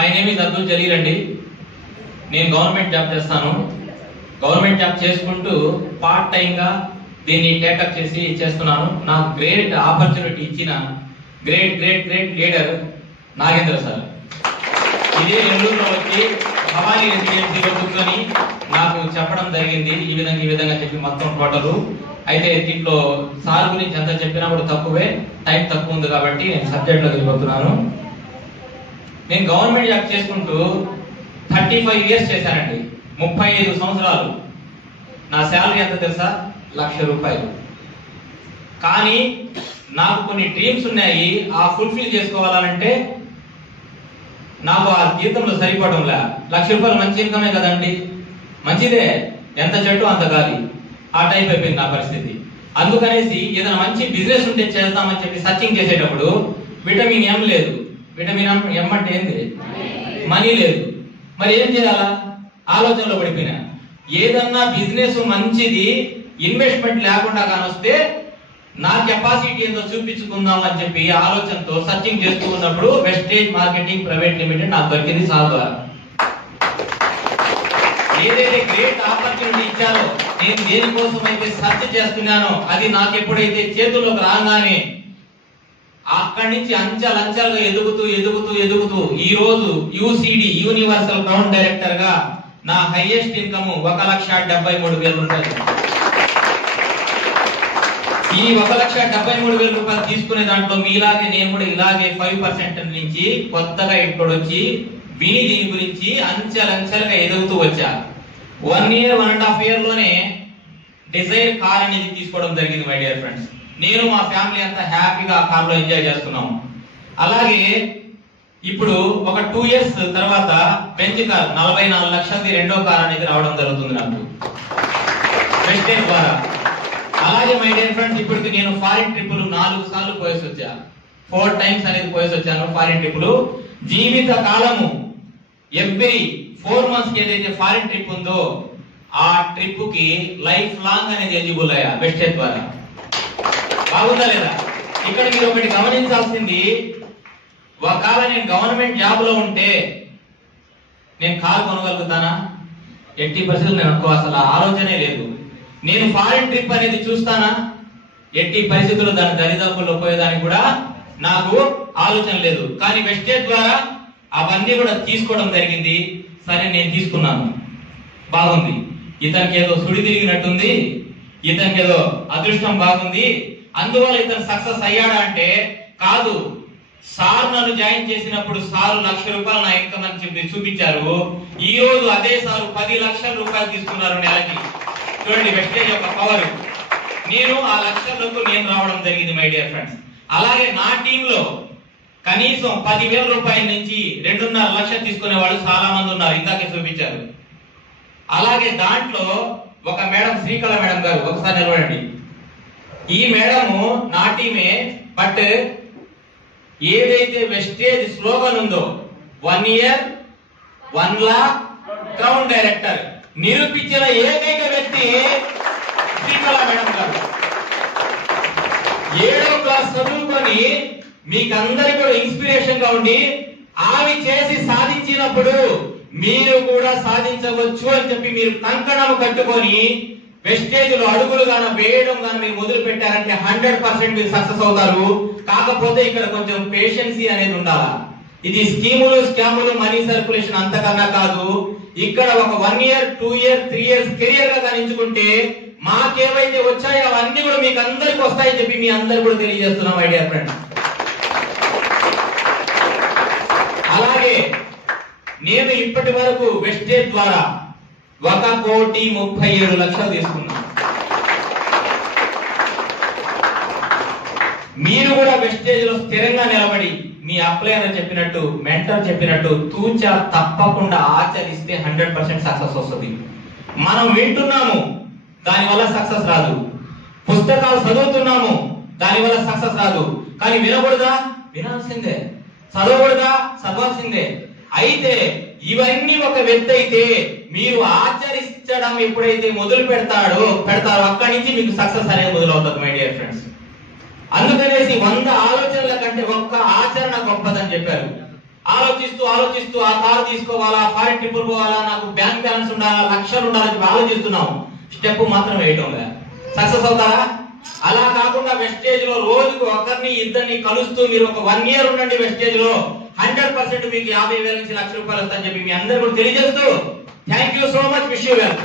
My name is Abdul Jaleel అండి. నేను government job చేస్తాను. గవర్నమెంట్ జాబ్ చేసుకుంటూ పార్ట్ టైం గా దీన్ని టేకప్ చేసి చేస్తున్నాను. నాకు గ్రేట్ ఆపర్చునిటీ ఇచ్చిన గ్రేట్ లీడర్ నాగేంద్ర సార్. ఇదే నెల్లూరులో వచ్చి భవానీ రెసిడెన్సీలో కూర్చొని నాకు చెప్పడం జరిగింది. ఈ విధంగా చెప్పి మొత్తం టోటల్ అయితే దీంట్లో సార్ గురించి ఎంత చెప్పినా కూడా తక్కువే, టైం తక్కువ ఉంది కాబట్టి నేను సబ్జెక్ట్ లో వెళ్ళిపోతున్నాను. నేను గవర్నమెంట్ జాబ్ చేసుకుంటూ 35 ఇయర్స్ చేశానండి. 35 సంవత్సరాలు. నా శాలరీ ఎంత తెలుసా? 1,00,000 రూపాయలు. కానీ నాకు కొన్ని డ్రీమ్స్ ఉన్నాయి. ఆ ఫుల్ఫిల్ చేసుకోవాలంటే నాకు ఆ జీతంలో సరిపోవడంలే. 1,00,000 రూపాయలు మంచి ఇన్కమే కదండి, మంచిదే, ఎంత చెట్టు అంత గాలి. ఆ టైప్ అయిపోయింది నా పరిస్థితి. అందుకనేసి ఏదైనా మంచి బిజినెస్ ఉంటే చేద్దామని చెప్పి సర్చింగ్ చేసేటప్పుడు విటమిన్ ఎం లేదు. విటమిన్ ఎం అంటే ఏంది? మనీ లేదు. మరి ఏం చేయాలా ఆలోచనలో పడిపోయినా. ఏదన్నా బిజినెస్ మంచిది ఇన్వెస్ట్మెంట్ లేకుండా కానొస్తే నా కెపాసిటీ ఏందో చూపించుకుందాం అని చెప్పి ఆలోచనతో సర్చింగ్ చేస్తూ ఉన్నప్పుడు వెస్టేజ్ మార్కెటింగ్ ప్రైవేట్ లిమిటెడ్ నాకు దొరికింది సార్ ద్వారా. ఏదైతే గ్రేట్ ఆపర్చునిటీ ఇచ్చారో, నేను దేనికోసం అయితే సర్చ్ చేస్తున్నానో అది నాకు ఎప్పుడైతే చేతుల్లోకి రాగానే అక్కడి నుంచి అంచెలంచెలుగా ఎదుగుతూ ఈ రోజు యూసిడి యూనివర్సల్ గ్రౌండ్ డైరెక్టర్ గా నా హైయెస్ట్ ఇన్కమ్ 1,73,000 రూపాయలు. ఈ 1,73,000 రూపాయలు తీసుకునే దాంట్లో మీలాగే నేను కూడా ఇలాగే 5% నుంచి కొత్తగా ఇక్కడొచ్చి విని దీని గురించి అంచెలంచెలుగా ఎదుగుతూ వచ్చా. 1 year 1.5 year లోనే డిజైర్ కార్ అనేది తీసుకోవడం జరిగింది మై డియర్ ఫ్రెండ్స్. నేను మా ఫ్యామిలీ అంతా హ్యాపీగా ఆ కార్ లో ఎంజాయ్ చేస్తున్నాము. అలాగే ఇప్పుడు ఒక 2 years తర్వాత బెంజ్ కార్ 44 లక్షలది రెండో కార్ అనేది రావడం జరుగుతుంది నాకు వెస్టేజ్ ద్వారా. అలాగే మై డియర్ ఫ్రెండ్స్, ఇప్పటికి నేను ఫారిన్ ట్రిప్పులు 4 సార్లు పోయేసి వచ్చా. 4 times అనేది పోయేసి వచ్చాను ఫారిన్ ట్రిప్పులు. జీవిత కాలము ఎవ్రీ 4 months ఏదైతే ఫారిన్ ట్రిప్ ఉందో ఆ ట్రిప్ కి లైఫ్ లాంగ్ అనేది ఎలిజిబుల్ అయ్యా వెస్టేజ్ ద్వారా. బాగుందా లేదా? ఇక్కడ మీరు ఒకటి గమనించాల్సింది, ఒకవేళ నేను గవర్నమెంట్ జాబ్ లో ఉంటే నేను కారు కొనగలుగుతానా? 80% నేను అనుకో అసలు ఆలోచనే లేదు. నేను ఫారిన్ ట్రిప్ అనేది చూస్తానా? ఎట్టి పరిస్థితుల్లో దాని దరిదాపుల్లో పోయేదానికి కూడా నాకు ఆలోచన లేదు. కానీ వెస్టేజ్ ద్వారా అవన్నీ కూడా తీసుకోవడం జరిగింది. సరే నేను తీసుకున్నాను, బాగుంది. ఇతనికి ఏదో సుడి తిరిగినట్టుంది, ఇతనికి ఏదో అదృష్టం బాగుంది, అందువల్ల ఇతను సక్సెస్ అయ్యాడా అంటే కాదు. సార్ నన్ను జాయిన్ చేసినప్పుడు సారు 1,00,000 రూపాయలు నా ఇన్కమ్ అని చెప్పి చూపించారు. ఈ రోజు అదే సారు 10 లక్షల రూపాయలు తీసుకున్నారు నెలకి. చూడండి వెస్టేజ్ యొక్క పవర్. నేను ఆ 1,00,000లకు నేను రావడం జరిగింది మై డియర్ ఫ్రెండ్స్. అలాగే నా టీంలో కనీసం 10,000 రూపాయల నుంచి 2.5 లక్షలు తీసుకునే వాళ్ళు చాలా మంది ఉన్నారు, ఇందాకే చూపించారు. అలాగే దాంట్లో ఒక మేడం శ్రీకళ మేడం గారు, ఒకసారి నిలబడండి. ఈ మేడము నా టీమే. బట్ ఏదైతే వెస్టేజ్ స్లోగన్ ఉందో 1 year 1 lakh గ్రౌండ్ డైరెక్టర్ నిరూపించిన ఏకైక వ్యక్తి శ్రీకళ మేడం గారు. 7వ క్లాస్ చదువుకొని మీకందరికి కూడా ఇన్స్పిరేషన్ గా ఉండి ఆమె చేసి సాధించినప్పుడు మీరు కూడా సాధించవచ్చు అని చెప్పి మీరు కంకణం కట్టుకొని వెస్టేజ్ లో అడుగులు గాన వేయడం గాన మీరు మొదలు పెట్టారంటే 100% మీరు సక్సెస్ అవుతారు. కాకపోతే ఇక్కడ కొంచెం పేషెన్సీ అనేది ఉండాలా. ఇది స్కీములు స్కాములు మనీ సర్కులేషన్ అంతకన్నా కాదు. ఇక్కడ ఒక 1 year 2 year 3 years కెరియర్ గా గణించుకుంటే మాకేవైతే వచ్చాయో అవన్నీ కూడా మీకు అందరికి వస్తాయని చెప్పి మీ అందరు కూడా తెలియజేస్తున్నాం మై డియర్ ఫ్రెండ్స్. అలాగే నేను ఇప్పటి వరకు వెస్టేజ్ ద్వారా 1,37,00,000 తీసుకున్నాను. మీరు కూడా వెస్టేజ్ లో స్థిరంగా నిలబడి మీ అప్లైనర్ చెప్పినట్టు, మెంటర్ చెప్పినట్టు తూచా తప్పకుండా ఆచరిస్తే 100% సక్సెస్ వస్తుంది. మనం వింటున్నాము, దానివల్ల సక్సెస్ రాదు. పుస్తకాలు చదువుతున్నాము, దానివల్ల సక్సెస్ రాదు. కానీ వినకూడదా? వినాల్సిందే. చదవకూడదా? చదవాల్సిందే. అయితే ఇవన్నీ ఒక వ్యక్తి అయితే మీరు ఆచరించడం ఎప్పుడైతే మొదలు పెడతారో అక్కడి నుంచి మీకు సక్సెస్ అనేది మొదలవుతుంది మై డియర్ ఫ్రెండ్స్. అందుకనేసి 100 ఆలోచనల కంటే ఒక్క ఆచరణ గొప్పదని చెప్పారు. ఆలోచిస్తూ ఆలోచిస్తూ ఆ కారు తీసుకోవాలా, ఫారెన్ ట్రిప్ పోవాలా, నాకు బ్యాంక్ బ్యాలెన్స్ ఉండాలా, లక్షలు ఉండాలని ఆలోచిస్తున్నాం, స్టెప్ మాత్రం వేయటం లేదు. సక్సెస్ అవుతారా? అలా కాకుండా వెస్టేజ్ లో రోజుకు ఒకరిని ఇద్దరిని కలుస్తూ మీరు ఒక 1 year ఉండండి. వెస్టేజ్ లో 100% మీకు 50,000 నుంచి ₹1,00,000 వస్తాయని చెప్పి మీ అందరూ కూడా తెలియజేస్తూ thank you so much. Wish you well.